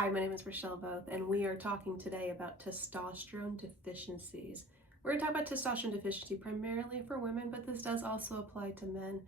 Hi, my name is Rochelle Both, and we are talking today about testosterone deficiencies. We're going to talk about testosterone deficiency primarily for women, but this does also apply to men.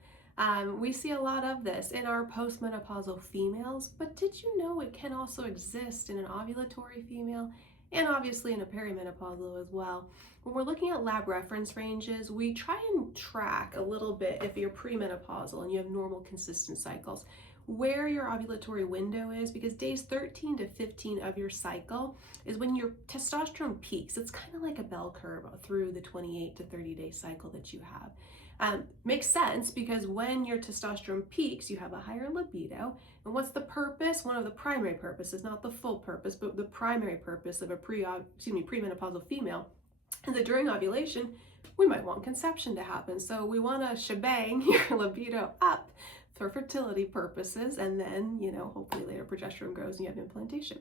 We see a lot of this in our postmenopausal females, but did you know it can also exist in an ovulatory female and obviously in a perimenopausal as well? When we're looking at lab reference ranges, we try and track a little bit if you're premenopausal and you have normal consistent cycles, where your ovulatory window is, because days 13 to 15 of your cycle is when your testosterone peaks. It's kind of like a bell curve through the 28 to 30 day cycle that you have. Makes sense because when your testosterone peaks, you have a higher libido. And what's the purpose? One of the primary purposes, not the full purpose, but the primary purpose of a premenopausal female is that during ovulation, we might want conception to happen. So we want to shebang your libido up for fertility purposes, and then, hopefully later progesterone grows and you have implantation.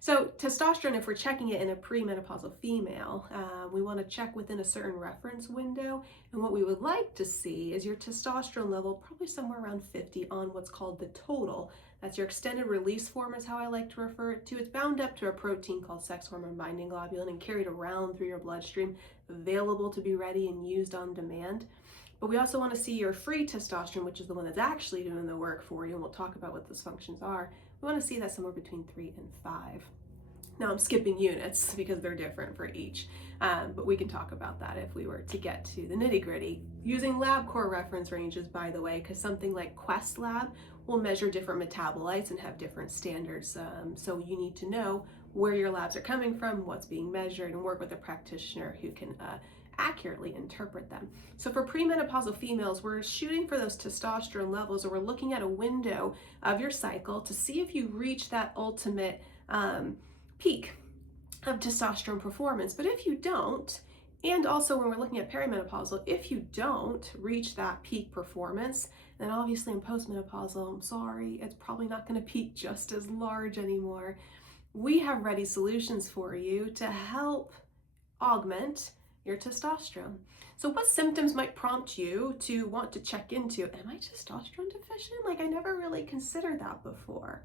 So testosterone, if we're checking it in a premenopausal female, we want to check within a certain reference window. And what we would like to see is your testosterone level probably somewhere around 50 on what's called the total. That's your extended release form is how I like to refer it to. It's bound up to a protein called sex hormone binding globulin and carried around through your bloodstream, available to be ready and used on demand. But we also want to see your free testosterone, which is the one that's actually doing the work for you, and we'll talk about what those functions are. We want to see that somewhere between 3 and 5. Now I'm skipping units because they're different for each, but we can talk about that if we were to get to the nitty gritty. Using LabCorp reference ranges, by the way, because something like Quest Lab will measure different metabolites and have different standards. So you need to know where your labs are coming from, what's being measured, and work with a practitioner who can accurately interpret them. So for premenopausal females, we're shooting for those testosterone levels, or we're looking at a window of your cycle to see if you reach that ultimate peak of testosterone performance. But if you don't, and also when we're looking at perimenopausal, if you don't reach that peak performance, then obviously in postmenopausal, I'm sorry, it's probably not going to peak just as large anymore. We have ready solutions for you to help augment your testosterone. So what symptoms might prompt you to want to check into, am I testosterone deficient? Like, I never really considered that before.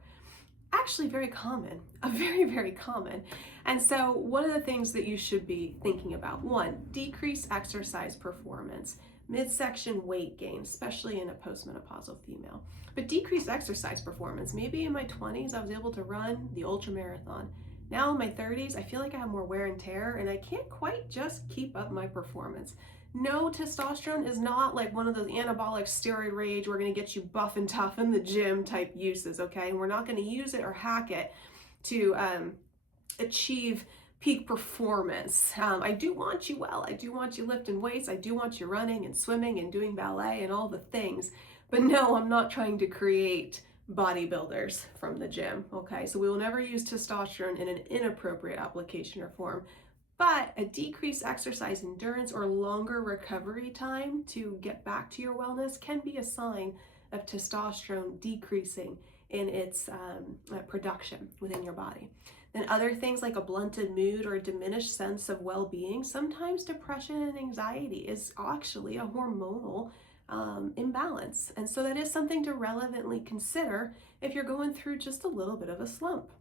Actually very common, very common. And so one of the things that you should be thinking about, one, decreased exercise performance, midsection weight gain, especially in a postmenopausal female. But decreased exercise performance, maybe in my 20s, I was able to run the ultra marathon. Now in my 30s, I feel like I have more wear and tear and I can't quite just keep up my performance. No, testosterone is not like one of those anabolic steroid rage, we're going to get you buff and tough in the gym type uses, okay? And we're not going to use it or hack it to achieve peak performance. I do want you well. I do want you lifting weights. I do want you running and swimming and doing ballet and all the things. But no, I'm not trying to create bodybuilders from the gym, okay? So we will never use testosterone in an inappropriate application or form. But a decreased exercise endurance or longer recovery time to get back to your wellness can be a sign of testosterone decreasing in its production within your body. Then other things like a blunted mood or a diminished sense of well-being, sometimes depression and anxiety is actually a hormonal imbalance. And so that is something to relevantly consider if you're going through just a little bit of a slump.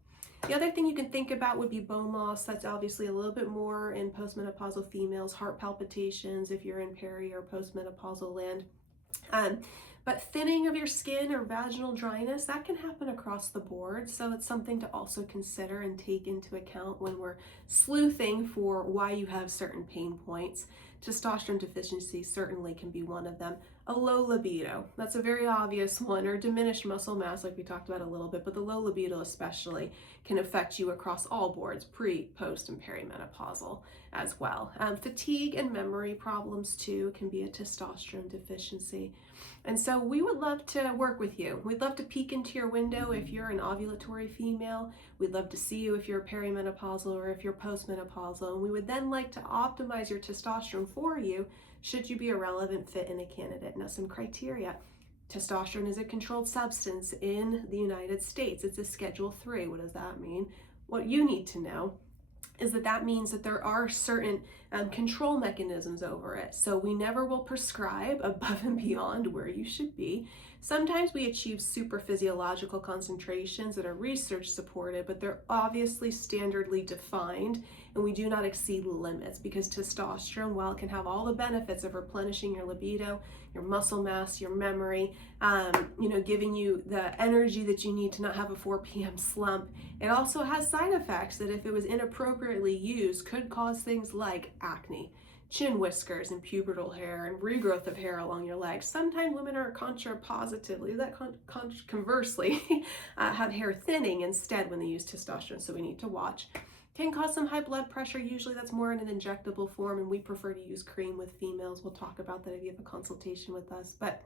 The other thing you can think about would be bone loss. That's obviously a little bit more in postmenopausal females, heart palpitations if you're in peri or postmenopausal land. But thinning of your skin or vaginal dryness, that can happen across the board. So it's something to also consider and take into account when we're sleuthing for why you have certain pain points. Testosterone deficiency certainly can be one of them. A low libido, that's a very obvious one, or diminished muscle mass like we talked about a little bit, but the low libido especially can affect you across all boards, pre, post, and perimenopausal as well. Fatigue and memory problems too can be a testosterone deficiency. And so we would love to work with you. We'd love to peek into your window if you're an ovulatory female. We'd love to see you if you're perimenopausal or if you're postmenopausal. And we would then like to optimize your testosterone for you should you be a relevant fit and a candidate. Now, some criteria. Testosterone is a controlled substance in the United States. It's a Schedule III. What does that mean? What you need to know is that means that there are certain control mechanisms over it. So we never will prescribe above and beyond where you should be. Sometimes we achieve super physiological concentrations that are research supported, but they're obviously standardly defined, and we do not exceed limits, because testosterone, while it can have all the benefits of replenishing your libido, your muscle mass, your memory, giving you the energy that you need to not have a 4 p.m. slump, it also has side effects that, if it was inappropriately used, could cause things like acne, chin whiskers and pubertal hair, and regrowth of hair along your legs. Sometimes women are contrapositively, conversely, have hair thinning instead when they use testosterone, so we need to watch. Can cause some high blood pressure. Usually that's more in an injectable form, and we prefer to use cream with females. We'll talk about that if you have a consultation with us. But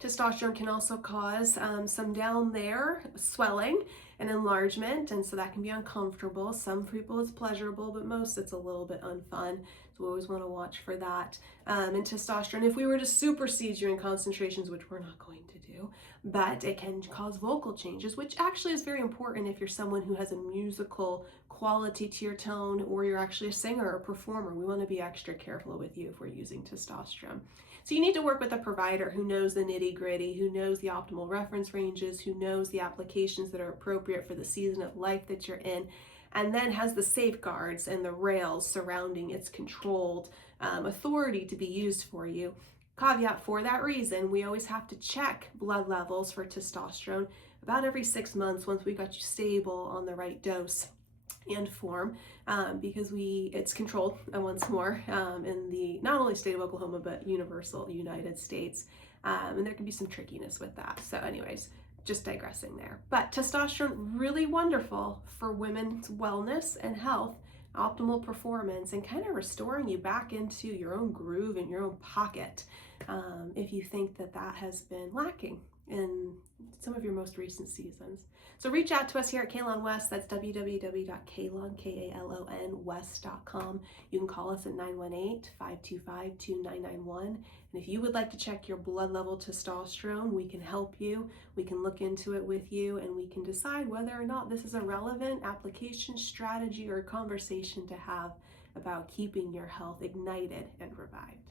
testosterone can also cause some down there swelling and enlargement, and so that can be uncomfortable. Some people it's pleasurable, but most it's a little bit unfun. So we always want to watch for that. And testosterone, if we were to supersede you in concentrations, which we're not going to do, but it can cause vocal changes, which actually is very important if you're someone who has a musical quality to your tone, or you're actually a singer or performer. We want to be extra careful with you if we're using testosterone. So you need to work with a provider who knows the nitty gritty, who knows the optimal reference ranges, who knows the applications that are appropriate for the season of life that you're in, and then has the safeguards and the rails surrounding its controlled authority to be used for you. Caveat: for that reason, we always have to check blood levels for testosterone about every 6 months once we got you stable on the right dose and form, because it's controlled, once more, in the not only state of Oklahoma but universal United States, and there can be some trickiness with that. So anyways, just digressing there. But testosterone, really wonderful for women's wellness and health, optimal performance, and kind of restoring you back into your own groove and your own pocket, if you think that has been lacking in some of your most recent seasons. So reach out to us here at Kalon West. That's www.kalon.west.com. You can call us at 918-525-2991. And if you would like to check your blood level testosterone, we can help you. We can look into it with you, and we can decide whether or not this is a relevant application, strategy, or conversation to have about keeping your health ignited and revived.